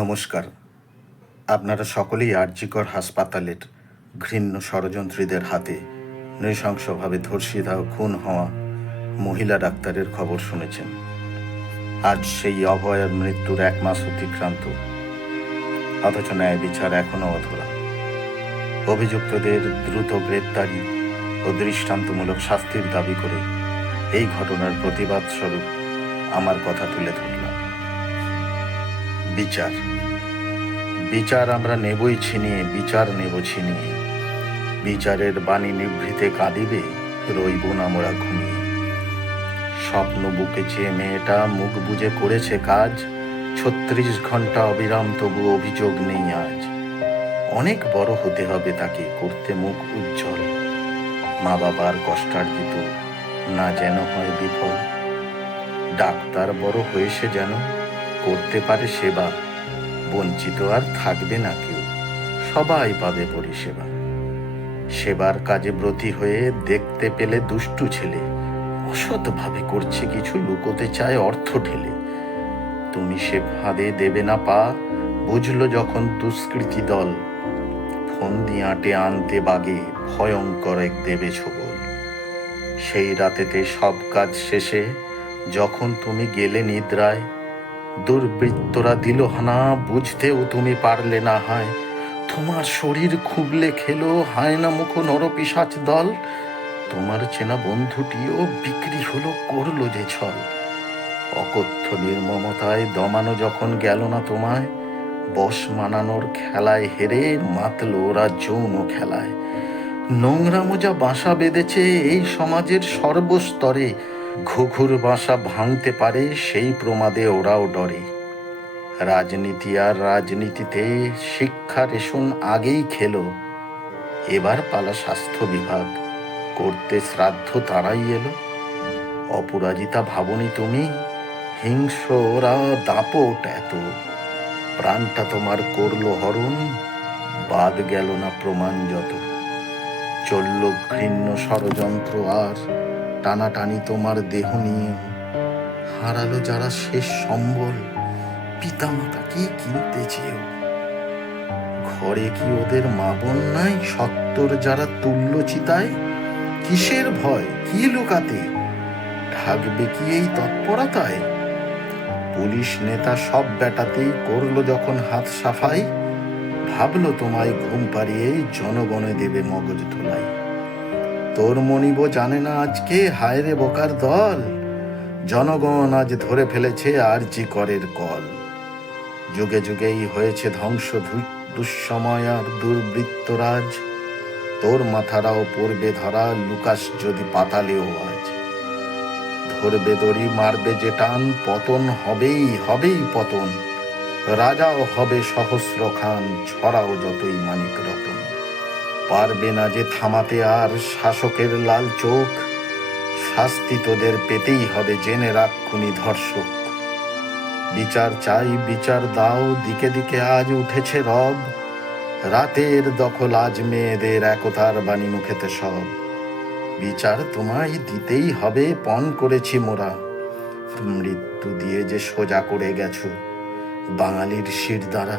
নমস্কার। আপনারা সকলেই আরজিকর হাসপাতালের ঘৃণ্য ষড়যন্ত্রীদের হাতে নৃশংসভাবে ধর্ষিতা ও খুন হওয়া মহিলা ডাক্তারের খবর শুনেছেন। আজ সেই অভয়ার মৃত্যুর 1 মাস অতিক্রান্ত, অথচ ন্যায় বিচার এখনও অধরা। অভিযুক্তদের দ্রুত গ্রেপ্তারি ও দৃষ্টান্তমূলক শাস্তির দাবি করে এই ঘটনার প্রতিবাদ স্বরূপ আমার কথা তুলে ধরলাম। বিচার বিচার আমরা নেবই ছিনিয়ে, বিচার নেব ছিনিয়ে। বিচারের বাণী নিভৃতে কাঁদিবে, রইব না মোরা ঘুমিয়ে। স্বপ্ন বুকে চেয়ে মেয়েটা মুখ বুজে করেছে কাজ, 36 ঘন্টা অবিরাম, তবু অভিযোগ নেই আজ। অনেক বড় হতে হবে তাকে, করতে মুখ উজ্জ্বল। মা বাবার কষ্টার্জিত না যেন হয় বিফল। ডাক্তার বড় হয়েছে যেন করতে পারে সেবা, বঞ্চিত আর থাকবে না কেউ, সবাই পাবে পরিষেবা। সেবার কাজে ব্রতী হয়ে দেখতে পেলে দুষ্টু ছেলে অসৎভাবে করছে কিছু, লুকোতে চায় অর্থ ঢেলে। তুমি সে ফাঁদে দেবে না পা, বুঝলো যখন দুষ্কৃতী দল। ফোন দিয়ে আটে আনতে বাগে, ভয়ঙ্কর এক দেবে ছবল। সেই রাতেতে সব কাজ শেষে যখন তুমি গেলে নিদ্রায়, দুর্বৃত্তরা দিল হানা, বুঝতেও তুমি পারলে না হায়। তোমার শরীর খুবলে খেলো হায়না মুখ নরপিশাচ দল। তোমার চেনা বন্ধুটিও বিক্রি হলো, করলো যে ছল। অকথ্য নির্মমতায় দমানো যখন গেল না তোমায়, বশ মানানোর খেলায় হেরে মাতলো ওরা যৌন খেলায়। নোংরা মোজা বাসা বেঁধেছে এই সমাজের সর্বস্তরে, ঘুঘুর বাসা ভাঙতে পারে সেই প্রমাদে ওরাও ডরে। রাজনীতি আর রাজনীতিতে শিক্ষা রেশন আগেই খেলো, এবার পালা স্বাস্থ্য বিভাগ, করতে শ্রাদ্ধ তারাই এলো। অপরাজিতা ভাবনি তুমি, হিংস্র ওরা দাপট এত। প্রাণটা তোমার করলো হরণ, বাদ গেল না প্রমাণ যত। চলল ঘৃণ্য ষড়যন্ত্র আর টানাটানি তোমার দেহ নিয়ে। হারালো যারা শেষ সম্বল, পিতামাতাকে কিনতে চেয়েও। ঘরে কি ওদের মা বোন নাই, সত্তর যারা তুল্য চিতায়? কিসের ভয়, কি লুকাতে, ঢাকবে কি এই তৎপরতায়? পুলিশ নেতা সব বেটাতেই করলো যখন হাত সাফাই, ভাবলো তোমায় ঘুম পাড়িয়ে জনগণে দেবে মগজ ধোলাই। তোর মনিব জানে না আজকে, হায়রে বোকার দল, জনগণ আজ ধরে ফেলেছে আরজি করের কল। যুগে যুগেই হয়েছে ধ্বংস দুঃসময় আর দুর্বৃত্তরাজ, তোর মাথারাও পড়বে ধরা, লুকাস যদি পাতালেও আজ। ধরবে দড়ি, মারবে যে টান, পতন হবেই হবেই পতন। রাজাও হবে সহস্র খান, ছড়াও যতই মানিক রতন। পারবে না যে থামাতে আর শাসকের লাল চোখ, শাস্তি তোদের পেতেই হবে, জেনে রাখুনি ধর্ষক। বিচার চাই, বিচার দাও, দিকে দিকে আজ উঠেছে রব। রাতের দখল আজ মেয়েদের, একতার বাণী মুখেতে সব। বিচার তোমায় দিতেই হবে, পণ করেছি মোরা। মৃত্যু দিয়ে যে সোজা করে গেছো বাঙালির শির দ্বারা।